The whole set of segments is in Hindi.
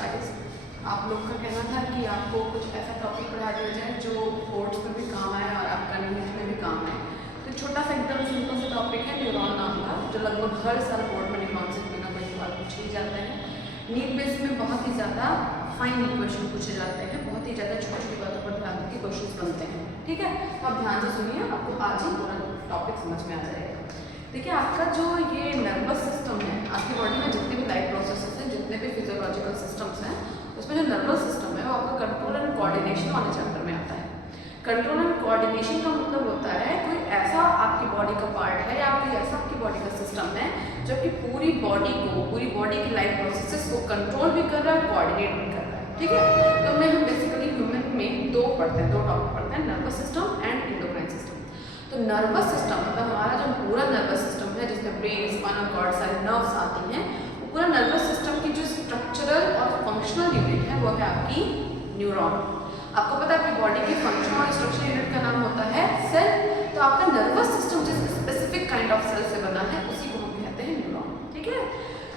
गाइस, आप लोग का कहना था कि आपको कुछ ऐसा टॉपिक पढ़ा दिया जाए जो बोर्ड्स में भी काम आए और आपका नीट में भी काम आए। तो छोटा सा एकदम सिंपल सा टॉपिक है न्यूरॉन नाम का, जो लगभग हर साल बोर्ड में न्यूरॉन से कोई ना कोई सवाल पूछे ही जाते हैं। नीट बेस में बहुत ही ज़्यादा फाइन क्वेश्चन पूछे जाते हैं, बहुत ही ज़्यादा छोटी छोटी बातों पर ध्यान देकर क्वेश्चन बनते हैं। ठीक है, तो आप ध्यान से सुनिए, आपको आज ही पूरा टॉपिक समझ में आ जाएगा। देखिए, आपका जो ये नर्वस सिस्टम है, आपकी बॉडी में जितने भी लाइफ प्रोसेसेस हैं, जितने भी फिजियोलॉजिकल सिस्टम्स हैं, उसमें जो नर्वस सिस्टम है वो आपका कंट्रोल एंड कोऑर्डिनेशन वाले चैप्टर में आता है। कंट्रोल एंड कोऑर्डिनेशन का मतलब होता है कोई ऐसा आपकी बॉडी का पार्ट है या कोई ऐसा आपकी बॉडी का सिस्टम है जो कि पूरी बॉडी को, पूरी बॉडी की लाइफ प्रोसेसेस को कंट्रोल भी कर रहा है, कोऑर्डिनेट भी कर रहा है। ठीक है, तो हम बेसिकली ह्यूमन में दो टॉपिक पढ़ते हैं, nervous system and endocrine system. तो नर्वस सिस्टम मतलब हमारा जो पूरा नर्वस सिस्टम है, जिसमें ब्रेन, स्पाइनल कॉर्ड, सारे नर्व्स आती हैं, वो पूरा नर्वस सिस्टम की जो स्ट्रक्चरल और फंक्शनल यूनिट है वो है आपकी न्यूरॉन। आपको पता है आपकी बॉडी की फंक्शनल और स्ट्रक्चरल यूनिट का नाम होता है सेल। तो आपका नर्वस सिस्टम जिस स्पेसिफिक काइंड ऑफ सेल से बना है उसी को हम कहते हैं न्यूरॉन। ठीक है,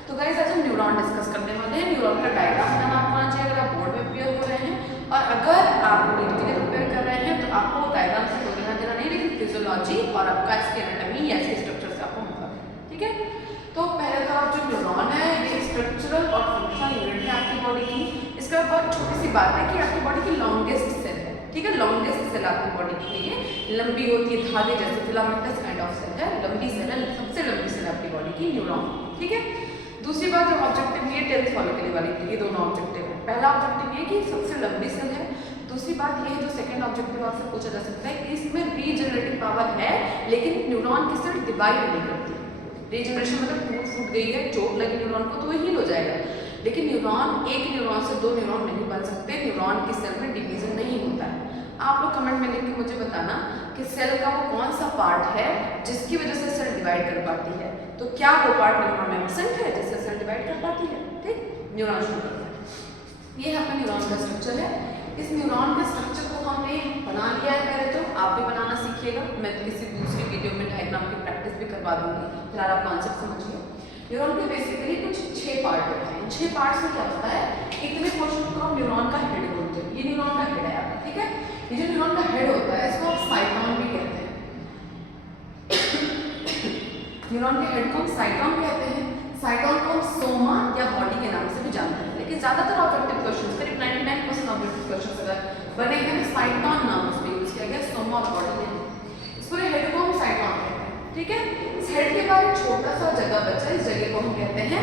तो गाइस आज हम न्यूरॉन डिस्कस करने वाले हैं। न्यूरॉन का डायग्राम बनाना आपको आना चाहिए अगर आप बोर्ड में प्रिपेयर हो रहे हैं, और अगर आप नीट के लिए प्रिपेयर कर रहे हैं तो आपको डायग्राम से कोई लेना देना नहीं, लेकिन फिजियोलॉजी और आपका इसकी एनाटॉमी या इसके स्ट्रक्चर से आपको मतलब है। ठीक है, तो पहले तो आप जो न्यूरॉन है ये स्ट्रक्चरल और फंक्शनल यूनिट है आपकी बॉडी की। इसका बहुत छोटी सी बात है कि आपकी बॉडी की लॉन्गेस्ट सेल है। ठीक है, लॉन्गेस्ट सेल आपकी बॉडी की है, ये लंबी होती है, धागे जैसे फिलामेंटस काइंड ऑफ सेल है, लंबी सेल है, सबसे लंबी सेल आपकी बॉडी की न्यूरॉन। ठीक है, दूसरी बात जो ऑब्जेक्टिव ये 10th फॉलोकली वाली, ये दोनों ऑब्जेक्टिव है। पहला ऑब्जेक्टिव ये कि सबसे लंबी सेल है, दूसरी बात ये है जो सेकंड ऑब्जेक्टिव आपसे पूछा जा सकता है कि इसमें रीजनरेटिव पावर है, लेकिन न्यूरॉन की सेल डिवाइड नहीं करती। रीजनरेशन मतलब फूट गई है, चोट लगी न्यूरॉन को तो वो हील हो जाएगा, लेकिन न्यूरॉन एक न्यूरॉन से दो न्यूरॉन नहीं बन सकते, न्यूरॉन की सेल में डिवीजन नहीं होता है। आप लोग कमेंट में लिख के मुझे बताना कि सेल का वो कौन सा पार्ट है जिसकी वजह से सेल डिवाइड कर पाती है। तो क्या वो पार्ट न्यूरॉन में एब्सेंट है जिससे सेल डिवाइड कर पाती है? ठीक, न्यूरॉन शुरू करते हैं। ये आपका न्यूरॉन का स्ट्रक्चर है। इस न्यूरॉन के स्ट्रक्चर को हमने बना लिया है, पहले तो आप भी बनाना सीखिएगा, मैं किसी दूसरी वीडियो में डायग्राम की प्रैक्टिस भी करवा दूंगी, फिलहाल आप कॉन्सेप्ट समझिए। न्यूरॉन के बेसिकली कुछ 6 पार्ट होते हैं। 6 पार्ट में क्या होता है, इतने पोर्शन को हम न्यूरॉन का हेड बोलते हैं। ये न्यूरॉन का हेड है आपका। ठीक है, ये जो न्यूरॉन का हेड होता है इसको आप साइटॉन भी कहते हैं। न्यूरॉन के हेड को हम साइटॉन कहते हैं। साइटॉन को हम सोमा या बॉडी के नाम से भी जानते हैं, लेकिन ज्यादातर ऑब्जेक्टिव क्वेश्चंस, करीब 99% ऑब्जेक्टिव क्वेश्चंस अगर बने हैं तो साइटॉन नाम उसमें यूज किया गया, सोमा और बॉडी नहीं। इस पूरे हेड को हम साइटॉन कहते हैं। ठीक है, इस हेड के बाद एक छोटा सा जगह बचा है, इस जगह को हम कहते हैं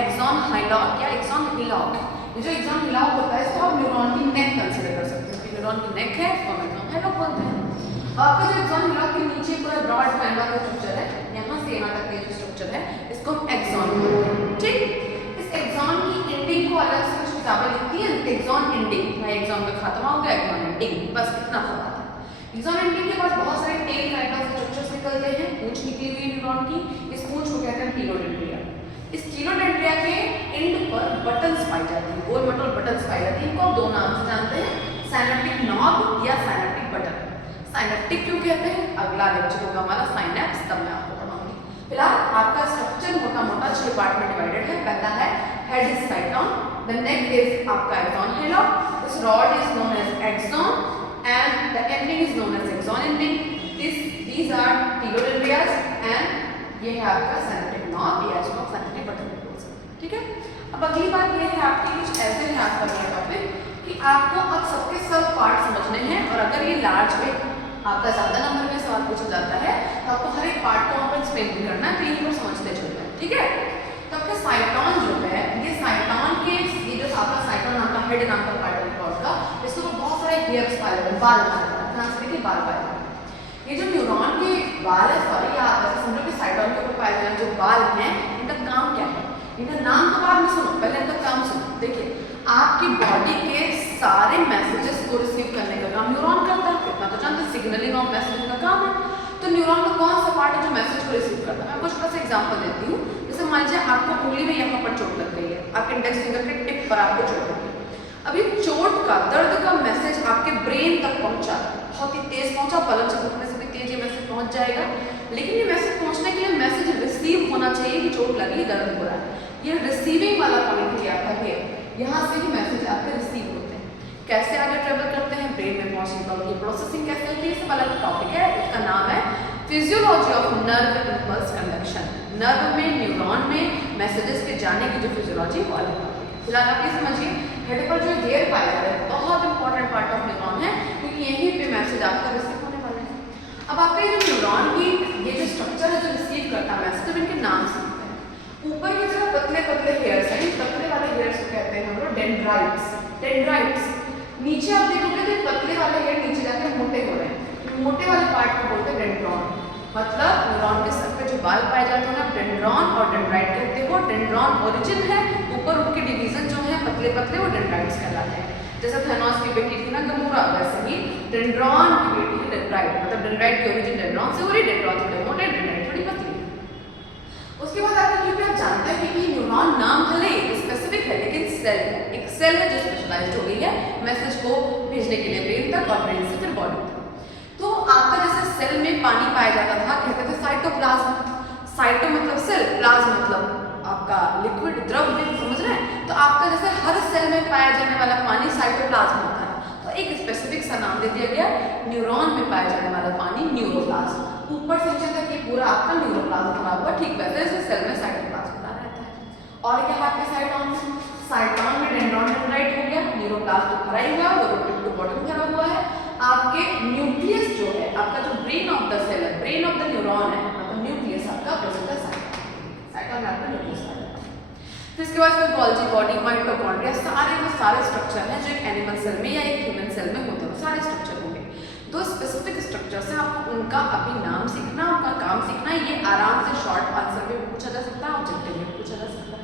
एक्सॉन हाइलॉक या एक्सॉन हिलॉक। ये जो एक्सॉन हिलॉक होता है इसको आप न्यूरॉन की नेक कंसीडर कर सकते हैं। न्यूरॉन की नेक है इसको हम एक्सॉन हाइलॉक बोलते हैं। आपका जो एक्सॉन हिलॉक के नीचे पूरा ब्रॉड फाइबर का स्ट्रक्चर है, यहाँ से यहाँ तक का जो स्ट्रक्चर है इसको हम एक्सॉन बोलते हैं। ठीक, इस एक्सॉन की एंडिंग को अलग से कुछ किताबें लिखती है, एक्सॉन एंडिंग, भाई एक्सॉन का खत्म हो गया, एक्सॉन एंडिंग, बस इतना सा बात है। एक्सॉन एंडिंग के बाद बहुत सारे टेल काइंड ऑफ स्ट्रक्चर्स निकलते हैं, पूंछ निकली हुई न्यूरॉन की, इस पूंछ को कहते हैं टीलोडेंड्रिया। इस टीलोडेंड्रिया के एंड पर बटन्स पाई जाती हैं, गोल मटोल बटन्स पाई जाती हैं। इनको आप दो नाम से जानते हैं, साइनेप्टिक नॉब या साइनेप्टिक बटन। साइनेप्टिक क्यों कहते हैं, अगला लेक्चर होगा हमारा साइनेप्स, तब मैं आपको पढ़ाऊंगी। फिलहाल आपका स्ट्रक्चर मोटा मोटा 6 पार्ट में डिवाइडेड है। पहला है head is cyton, the neck is आपका axon hillock, this rod is known as axon and the ending is known as axon ending. These are telodendra's and ये है आपका synaptic knob या इसको synaptic button बोल सकते हैं। ठीक है, अब अगली बात ये है आपकी कुछ ऐसे है आपका ये टॉपिक कि आपको अब सबके सब पार्ट समझने हैं, और अगर ये लार्ज में आपका ज़्यादा नंबर में सवाल पूछा जाता है तो आपको हर एक पार्ट को आपको एक्सप्लेन भी करना है, तो यही पर समझते चलते हैं। ठीक है, तो आपका साइटॉन जो है, ये साइटॉन के ये जो आपका साइटॉन नाम का हेड नाम का पार्ट है का, इसके ऊपर बहुत सारे हेयर्स पाए जाते हैं, बाल पाए जाते हैं, ध्यान से देखिए बाल पाए जाते हैं। ये जो न्यूरॉन के बाल है, सॉरी आप ऐसे समझो कि साइटॉन के ऊपर पाए जाने जो बाल हैं, इनका काम क्या है, इनका नाम तो बाद में सुनो, पहले इनका काम सुनो। देखिए, आपकी बॉडी के सारे मैसेजेस को रिसीव करने का काम न्यूरॉन करता है, इतना तो जानते हैं, सिग्नलिंग ऑफ मैसेज का काम है। तो न्यूरॉन का कौन सा पार्ट है जो मैसेज को रिसीव करता है? मैं कुछ छोटा सा एग्जाम्पल देती हूँ। जैसे मान लीजिए आपको उंगली में यहाँ पर चोट लग गई है, आपके इंडेक्स फिंगर के टिप पर आपको चोट लग गई। अभी चोट का, दर्द का मैसेज आपके ब्रेन तक पहुंचा, बहुत ही तेज पहुंचा, पलक झपकने से भी तेज ये मैसेज पहुंच जाएगा, लेकिन ये मैसेज पहुंचने के लिए मैसेज रिसीव होना चाहिए कि चोट लगी, दर्द हो रहा है। ये रिसीविंग वाला पॉइंट है आपका, यहाँ से ही मैसेज आपके रिसीव होते हैं। कैसे आगे ट्रेवल करते हैं, ब्रेन में पहुंचने पर उनकी प्रोसेसिंग कैसे होती है, सब अलग टॉपिक है। इसका नाम है physiology of nerve impulse conduction. Nerve में, न्यूरॉन में मैसेजेस के जाने की जो फिजियोलॉजी वो अलग टॉपिक है। फिलहाल आप ये समझिए हेड पर जो हेयर पाया जा रहा है बहुत इंपॉर्टेंट पार्ट ऑफ न्यूरॉन है, क्योंकि यहीं पे मैसेज आपका रिसीव होने वाला है। अब आपके जो न्यूरॉन की ये जो स्ट्रक्चर है जो रिसीव करता है मैसेज, जब इनके नाम सीखते हैं ऊपर की तरफ पतले पतले हेयर्स हैं, पतले वाले हेयर्स को कहते हैं हम लोग डेंड्राइट्स। डेंड्राइट्स नीचे आप देखोगे तो पतले वाले हेयर नीचे जाकर मोटे हो रहे हैं, मोटे वाले पार्ट को बोलते हैं डेंड्रॉन। मतलब न्यूरॉन के सर पे जो बाल पाए जाते हैं ना डेंड्रॉन और डेंड्राइट कहते हो। डेंड्रॉन ओरिजिन है, ऊपर उनके डिवीजन जो है पतले पतले वो डेंड्राइट्स कहलाते हैं। जैसे थैनोस की बेटी थी ना गमोरा, वैसे ही डेंड्रॉन की बेटी है डेंड्राइट। मतलब डेंड्राइट की ओरिजिन डेंड्रॉन से हो रही, डेंड्रॉन थोड़े मोटे, डेंड्राइट थोड़ी पतली। उसके बाद आपको क्योंकि आप जानते हैं कि न्यूरॉन नाम भले स्पेसिफिक है लेकिन सेल है, एक सेल है जो स्पेशलाइज्ड हो गई है मैसेज को भेजने के लिए ब्रेन तक और ब्रेन से फिर बॉडी तक। तो आपका जैसे सेल में पानी पाया जाता था, कहते थे साइटोप्लाज्म। साइटो मतलब सेल, प्लाज्म मतलब आपका लिक्विड द्रव, समझ रहे हैं। तो आपका जैसे हर सेल में पाया जाने वाला पानी साइटोप्लाज्म होता है, तो एक स्पेसिफिक सा नाम दे दिया गया न्यूरॉन में पाया जाने वाला पानी न्यूरोप्लाज्म। ऊपर से नीचे तक ये पूरा आपका न्यूरोप्लाज्म भरा हुआ, ठीक वैसे जैसे सेल में साइटोप्लाज्म भरा रहता है। और क्या आपके साइटोन में, साइटोन में डेंड्रॉन डेंड्राइट हो गया, न्यूरोप्लाज्म तो भरा ही हुआ, वो रोटेट टू बॉटम भरा हुआ है। आपके न्यूक्लियस जो है, आपका जो ब्रेन ऑफ द सेल है, ब्रेन ऑफ द न्यूरॉन है, मतलब न्यूक्लियस आपका प्रेजेंट है साइटोन में आपका न्यूक्लियस पाया जाता है। फिर इसके बाद फिर गोल्जी बॉडी, माइटोकॉन्ड्रिया, सारे वो सारे स्ट्रक्चर हैं जो एक एनिमल सेल में या एक ह्यूमन सेल में होते हैं, सारे स्ट्रक्चर होंगे। दो स्पेसिफिक स्ट्रक्चर से आपको उनका अभी नाम सीखना, उनका काम सीखना, ये आराम से शॉर्ट आंसर में पूछा जा सकता है, ऑब्जेक्टिव में पूछा जा सकता है।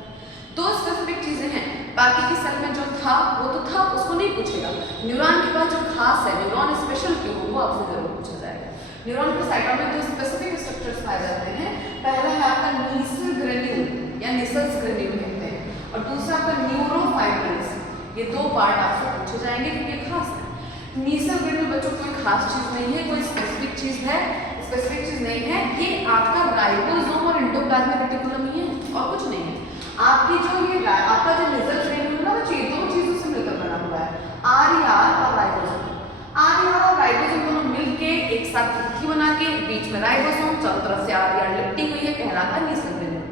दो स्पेसिफिक चीजें हैं, बाकी के सेल में जो था वो तो था, उसको नहीं पूछेगा। न्यूरॉन के पास जो खास है, न्यूरॉन स्पेशल क्यों हो, वो आपसे जरूर पूछा जाएगा। न्यूरॉन के साइटोन में दो स्पेसिफिक स्ट्रक्चर्स पाए जाते हैं। पहला है आपका नीसल ग्रेन्यूल या निसल्स ग्रेन्यूल कहते हैं, और दूसरा आपका न्यूरोफाइब्रिल्स। ये दो पार्ट आपसे पूछे जाएंगे क्योंकि खास है। नीसल ग्रेन्यूल बच्चों कोई खास चीज नहीं है, कोई स्पेसिफिक चीज है, स्पेसिफिक चीज नहीं है। ये आपका राइबोसोम और एंडोप्लाज्मिक रेटिकुलम ही है और कुछ नहीं है। आपकी जो ये आपका जो निसल ग्रेन्यूल ना, वो दो चीजों से मिलकर बना हुआ है, आरईआर और राइबोसोम। आरईआर और राइबोसोम दोनों मिलके एक साथ गुत्थी बना के बीच में राइबोसोम, चारों तरफ से आरईआर लिपटी हुई है, कहलाता है निसल ग्रेन्यूल।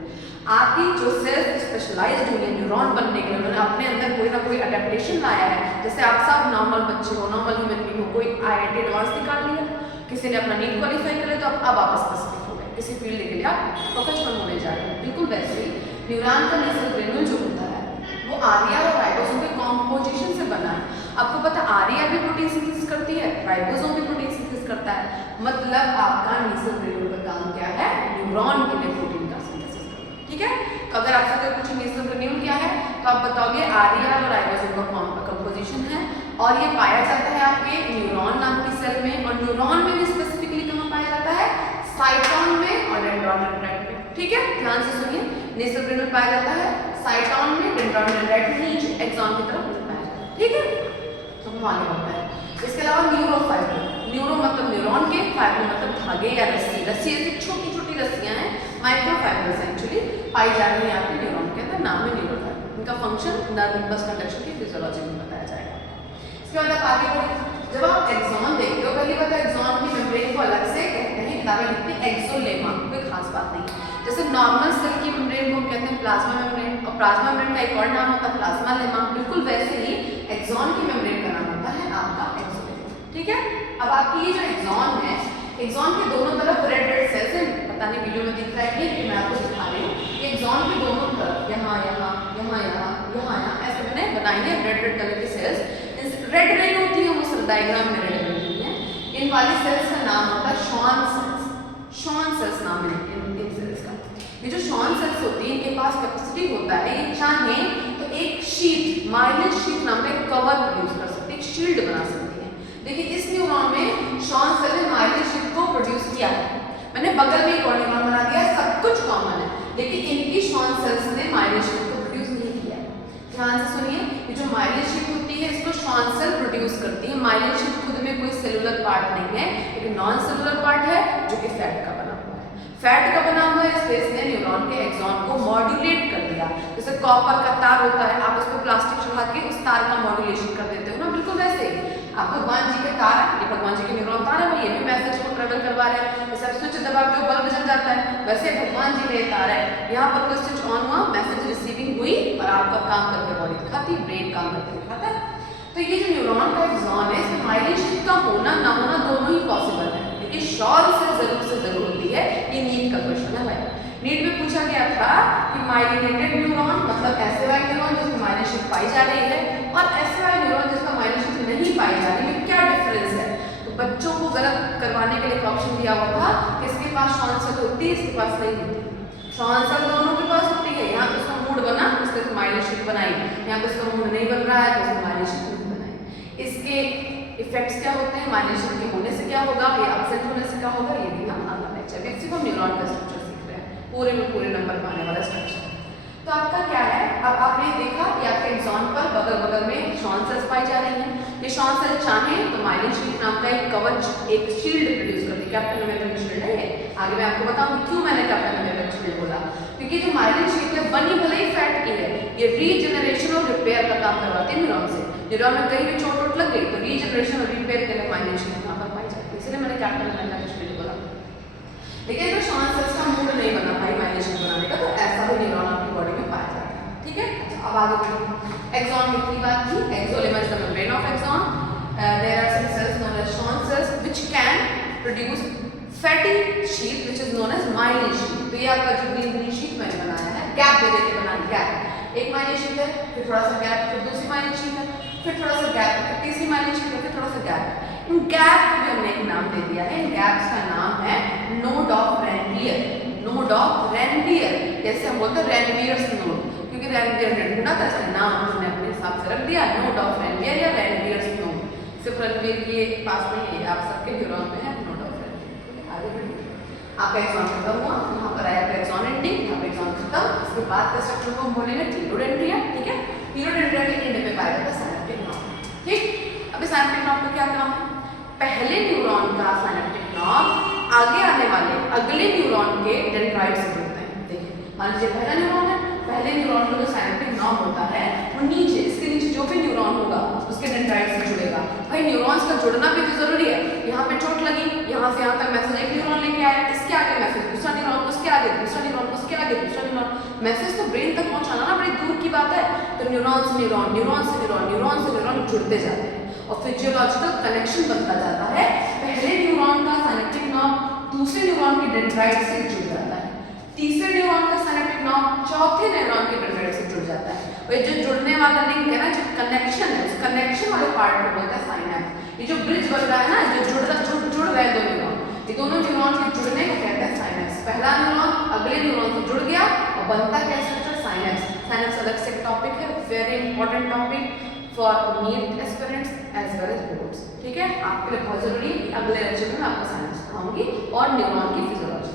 आपकी जो सेल्स स्पेशलाइज्ड हुई है न्यूरॉन बनने के लिए, उन्होंने अपने अंदर कोई ना कोई अडेप्टेशन लाया है। जैसे आप सब नॉर्मल बच्चे हो, नॉर्मल ह्यूमन बीइंग हो, कोई आईआईटी एडवांस निकाल लिया, किसी ने अपना नीट क्वालिफाई कर लिया, तो अब आप स्पेसिफिक हो गए, किसी फील्ड के लिए आप प्रोफेशनल होने जा रहे हैं। बिल्कुल वैसे ही न्यूरॉन का निसल ग्रेन्यूल जो होता है वो आरईआर और राइबोसोम के कॉम्पोजिशन से बना है। आपको पता आरईआर भी प्रोटीन सिंथेसिस करती है, राइबोसोम भी प्रोटीन सिंथेसिस करता है। मतलब आपका निसल ग्रेन्यूल का काम क्या है, न्यूरॉन के लिए प्रोटीन का सिंथेसिस करना, ठीक है। तो अगर आपसे कोई पूछे निसल ग्रेन्यूल क्या है, तो आप बताओगे आरईआर और राइबोसोम का कंपोजिशन है, और ये पाया जाता है आपके न्यूरॉन नाम की सेल में, और न्यूरॉन में भी स्पेसिफिकली कहाँ पाया जाता है, साइटोन में और डेंड्रॉन डेंड्राइट में, ठीक है। ध्यान से सुनिए, निसल ग्रेन्यूल पाया जाता है साइटोन में, डेंड्रॉन डेंड्राइट में नीचे एक्सॉन की तरफ नहीं पाया जाता है, ठीक है। तो वो आगे बढ़ता है। इसके अलावा न्यूरोफाइबर, न्यूरो मतलब न्यूरॉन के, फाइबर मतलब धागे या रस्सी, रस्सी ऐसी छोटी छोटी रस्सियां हैं, माइक्रोफाइबर्स एक्चुअली पाई जा रही है आपके न्यूरॉन के अंदर, नाम है न्यूरोफाइबर। इनका फंक्शन नर्व इम्पल्स कंडक्शन की फिजियोलॉजी में बताया जाएगा। इसके बाद आप आगे बढ़े, जब आप एक्सॉन देखते हो, पहली बात एक्सॉन की मेम्ब्रेन को अलग से कहते हैं, किताबें लिखती है एक्सोलेमा, कोई खास बात नहीं। जैसे नॉर्मल सेल की मेम्ब्रेन को हम कहते हैं प्लाज्मा मेम्ब्रेन, और प्लाज्मा मेम्ब्रेन का एक और नाम होता है प्लाज्मा लेमा। बिल्कुल वैसे ही एक्सॉन की मेम्ब्रेन का नाम होता है आपका एक्सोलेमा, ठीक है। अब आपकी ये जो एक्सॉन है, एक्सॉन के दोनों तरफ रेड रेड सेल्स हैं, पता नहीं वीडियो में दिख रहा है कि मैं आपको दिखा रही हूँ। ये एक्सॉन के दोनों तरफ यहाँ यहाँ यहाँ यहाँ यहाँ यहाँ ऐसे मैंने बनाएंगे रेड रेड कलर की सेल्स। रेड नहीं होती है, वो सब डायग्राम में रेड होती है। इन वाली सेल्स का नाम होता है शॉन सेल्स। शॉन सेल्स नाम है इन सेल्स का। ये जो शॉन सेल्स होती है, इनके पास कैपेसिटी होता है, ये चाहे तो एक शीट, माइलिन शीट नाम का एक कवर प्रोड्यूस कर सकती है, एक शील्ड बना सकती है। देखिए इस न्यूरॉन में शॉन सेल ने माइलिन शीट को प्रोड्यूस किया है, मैंने बगल में एक और न्यूरॉन बना दिया, सब कुछ कॉमन है, लेकिन इनकी शॉन सेल्स ने माइलिन शीट को प्रोड्यूस नहीं किया है। ध्यान से सुनिए, ये जो माइलिन शीट होती है इसको शॉन सेल प्रोड्यूस करती है। माइलिन शीट खुद में कोई सेलुलर पार्ट नहीं है, एक नॉन सेलुलर पार्ट है जो कि फैट का बना हुआ है। फैट का बना हुआ है, इसलिए इसने न्यूरॉन के एक्सॉन को मॉड्यूलेट कर दिया। जैसे जैसे कॉपर का तार होता है, आप उस पर प्लास्टिक चढ़ा के उस तार का मॉड्यूलेशन कर देते हो ना, बिल्कुल वैसे ही आप भगवान जी के तार है, ये भगवान जी के न्यूरॉन तार है भाई, ये भी मैसेज को ट्रेवल करवा रहे हैं। जैसे आप स्विच दबाते हो बल्ब जल जाता है, वैसे भगवान जी के तार है, यहाँ पर कोई स्विच ऑन हुआ, मैसेज रिसीविंग हुई और आपका काम करके बॉडी दिखाती, ब्रेन काम करके दिखाता है। तो ये जो न्यूरॉन का एक्सॉन है, इसमें माइलिनेशन का होना ना होना दोनों ही पॉसिबल है, लेकिन श्योर से जरूर होती है। ये नीट का क्वेश्चन है भाई, नीट में पूछा गया था कि माइलिनेटेड न्यूरॉन मतलब ऐसे वाले न्यूरॉन जिसमें माइलिनेशन पाई जा रही है और ऐसे वाले न्यूरॉन जिसमें माइलिनेशन नहीं पाई जा रही है, क्या डिफरेंस है। तो बच्चों को गलत करवाने के लिए ऑप्शन दिया हुआ था कि इसके पास श्वान सेल होती है, इसके पास नहीं होती। श्वान सेल दोनों के पास होती है, यहाँ पे उसका मूड बना, उसके माइलिनेशन बनाई, यहाँ पे उसका मूड नहीं बन रहा है तो उसमें माइलिनेशन नहीं बनाई। इसके इफेक्ट्स क्या होते हैं, माइलिनेशन के होने से क्या होगा, या एब्सेंट होने से क्या होगा, ये भी हम आगे लेक्चर में सिर्फ न्यूरॉन का स्ट्रक्चर सीख रहे हैं, पूरे में पूरे नंबर पाने वाला स्ट्रक्चर। तो आपका क्या है, अब आपने देखा कि आपके एक्सॉन पर बगल बगल में श्वान सेल्स पाई जा रही हैं। ये श्वान सेल चाहें तो माइलिन शीट नाम का एक कवच, एक शील्ड प्रोड्यूस करती है। कैप्टन अमेरिकन शील्ड है ये, आगे मैं आपको बताऊंगी क्यों मैंने कैप्टन अमेरिकन शील्ड बोला, क्योंकि जो माइलिन शीट है बनी भले ही फैट की है, ये रीजनरेशन और रिपेयर का काम करवाती है न्यूरॉन से। न्यूरॉन में कहीं भी चोट लग गई तो रीजनरेशन और रिपेयर के लिए माइलिन शीट वहां पर पाई जाती है, इसलिए मैंने कैप्टन अमेरिकन शील्ड बोला। लेकिन अगर श्वान सेल्स का मूड नहीं बना भाई माइलिन शीट बनाने का, तो ऐसा भी न्यूरॉन आपकी बॉडी में पाया जाता है। ठीक है, अब आगे बढ़िए। एक्सॉन की बात की, axolemma is the membrane of axon, there are some cells known as Schwann cells which can produce fatty sheet which is known as myelin sheet. तो ये आपका जो ग्रीन शीट मैंने बनाया है, गैप दे देके बनाया, गैप, एक माइलिन शीट है, फिर थोड़ा सा गैप, फिर दूसरी माइलिन शीट है, फिर थोड़ा सा गैप, फिर तीसरी माइलिन शीट है, फिर थोड़ा सा गैप। इन गैप को भी हमने एक नाम दे दिया है, इन गैप्स का नाम है node of Ranvier, node of Ranvier, जैसे हम बोलते हैं रैनवियर्स नोड, क्योंकि रैनवियर ने ढूंढा था इसका नाम हमने अपने हिसाब से रख दिया, नोड ऑफ रैनवियर या रैनवियर्स नोड। सिर्फ रैनवियर के पास में है, आप सबके न्यूरॉन में है नोड ऑफ रैनवियर। आगे बढ़िए, आपका एक्सॉन खत्म हुआ, यहाँ पर आया आपका एक्सॉन एंडिंग, यहाँ पे एक्सॉन खत्म, इसके बाद का स्ट्रक्चर को हम बोलेंगे टीलोडेंड्रिया। ठीक है, टीलोडेंड्रिया के एंड पे पाया जाता है साइनेप्टिक नॉब। ठीक, अभी साइनेप्टिक नॉब का क्या काम है, पहले न्यूरॉन का साइनेप्टिक नॉब आगे आने वाले अगले न्यूरॉन के डेंड्राइट से जुड़ते हैं। देखिए, मान लीजिए पहला न्यूरॉन है, पहले न्यूरॉन का जो साइनेप्टिक नॉब होता है वो नीचे, इसके नीचे जो भी न्यूरॉन होगा उसके डेंड्राइट से जुड़ेगा। भाई न्यूरॉन्स का जुड़ना भी तो जरूरी है, यहाँ पे चोट लगी, यहाँ से यहाँ तक मैसेज एक न्यूरॉन लेके आया, इसके आगे मैसेज दूसरा न्यूरॉन, उसके आगे दूसरा न्यूरॉन, उसके आगे दूसरा न्यूरॉन, मैसेज तो ब्रेन तक पहुँचाना ना बड़ी दूर की बात है। तो न्यूरॉन से न्यूरॉन, न्यूरॉन से न्यूरॉन, न्यूरॉन से न्यूरॉन जुड़ते जाते हैं और फिजियोलॉजिकल कनेक्शन बनता जाता है। पहले न्यूरॉन का साइनेप्टिक नॉब दूसरे न्यूरॉन के डेंड्राइट से जुड़ जाता है, तीसरे न्यूरॉन का साइनेप्टिक नॉब चौथे न्यूरॉन के डेंड्राइट से जुड़ जाता है। और ये जो जुड़ने वाला लिंक है ना, जो कनेक्शन है, उस कनेक्शन वाले पार्ट को बोलते हैं साइनेप्स। ये जो ब्रिज बन रहा है ना, जो जुड़ रहे हैं दो न्यूरॉन, ये दोनों न्यूरॉन के जुड़ने को कहते हैं साइनेप्स। पहला न्यूरॉन अगले न्यूरॉन से जुड़ गया और बनता क्या स्ट्रक्चर, साइनेप्स। साइनेप्स अलग से टॉपिक है, very important topic for NEET aspirants as well as boards. ठीक है, आपके लिए बहुत जरूरी है। अगले लेक्चर में मैं आपको साइनेप्स पढ़ाऊंगी और न्यूरॉन की फिजियोलॉजी।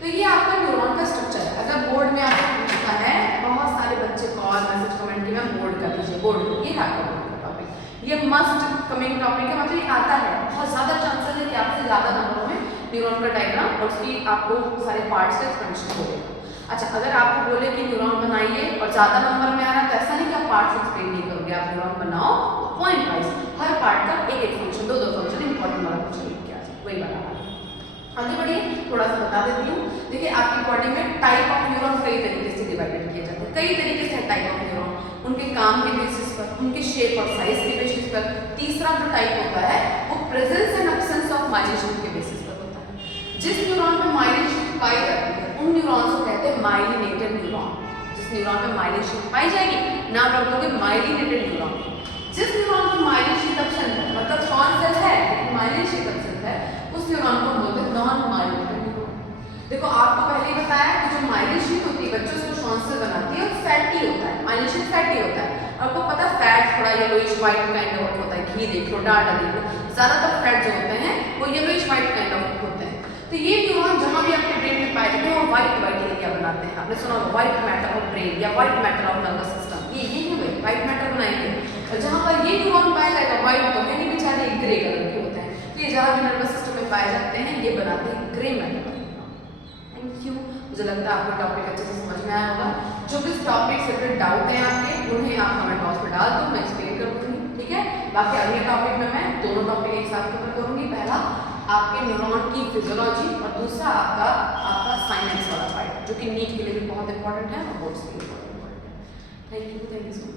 तो ये आपका न्यूरॉन का स्ट्रक्चर है। अगर बोर्ड में आपको पूछता है, बहुत सारे बच्चे कॉल मैसेज कमेंट में बोर्ड का दीजिए, बोर्ड ये है आपका बोर्ड का टॉपिक, ये मस्ट कमिंग टॉपिक है, मतलब ये आता है, बहुत ज़्यादा चांसेस है कि आपसे ज़्यादा नंबरों में न्यूरॉन का डायग्राम और उसकी आपको सारे पार्ट्स का एक्सप्लेनेशन होगा। अच्छा, अगर आपको बोले कि न्यूरॉन बनाइए और ज़्यादा नंबर में आ रहा है, तो ऐसा नहीं कि आप पार्ट्स एक्सप्लेन नहीं करोगे, आप न्यूरॉन बनाओ पॉइंट वाइज, हर पार्ट का एक एक फंक्शन, दो दो फंक्शन इंपॉर्टेंट वाला फंक्शन लिख के आ जाए, वही वाला। आगे बढ़िए, थोड़ा सा बता देती हूँ। देखिए, आपकी बॉडी में टाइप ऑफ न्यूरॉन कई तरीके से डिवाइडेड किए जाते हैं, कई तरीके से टाइप ऑफ न्यूरॉन, उनके काम के बेसिस पर, उनके शेप और साइज के बेसिस पर। तीसरा जो टाइप होता है वो presence and absence of myelination के बेसिस पर होता है। जिस न्यूरॉन में माइलिनेशन पाई जाती है उन न्यूरॉन्स को कहते हैं माइलिनेटेड न्यूरॉन। जिस न्यूरॉन में माइलिनेशन पाई जाएगी नाम रख दोगे माइलिनेटेड न्यूरॉन। जिस न्यूरॉन में माइलिनेशन एब्सेंट है, मतलब श्वान सेल है लेकिन माइलिनेशन एब्सेंट है, उस न्यूरॉन को बोलते हैं नॉन माइलिनेटेड न्यूरॉन। देखो, आपको पहले ही बताया कि जो माइलिनेशन होती है बच्चों उसको श्वान सेल बनाती है और फैटी होता है, माइलिनेशन फैटी होता है। आपको पता है फैट थोड़ा येलोइश व्हाइट काइंड ऑफ होता है, घी देख लो, डाटा देख लो, ज्यादातर फैट जो होते हैं वो येलोइश व्हाइट काइंड ऑफ होते हैं। तो ये न्यूरॉन जहाँ भी आपके ब्रेन में पाए जाते हैं वो व्हाइट एरिया बनाते हैं। आपने सुना व्हाइट मैटर ऑफ ब्रेन या white matter of nervous system, ये है व्हाइट मैटर बनाएंगे। और जहाँ पर ये न्यूरॉन पाया जाएगा व्हाइट तो है नहीं बेचारे, ग्रे कलर के होते हैं। तो ये जहाँ भी नर्वस सिस्टम में पाए जाते हैं ये बनाते हैं ग्रे मैटर। Thank you. मुझे लगता है आपको टॉपिक अच्छे से समझ में आया होगा। जो भी इस टॉपिक से रिलेटेड डाउट हैं आपके, उन्हें आप कमेंट बॉक्स में डाल दो, मैं एक्सप्लेन कर दूँगी, ठीक है। बाकी अगले टॉपिक में मैं दोनों टॉपिक एक साथ कवर करूँगी। पहला आपके न्यूरॉन की फिजियोलॉजी और दूसरा आपका साइनेप्स वाला पार्ट, जो कि नीट के लिए भी बहुत इंपॉर्टेंट है और बोर्ड्स के लिए बहुत इंपॉर्टेंट है। Thank you so much.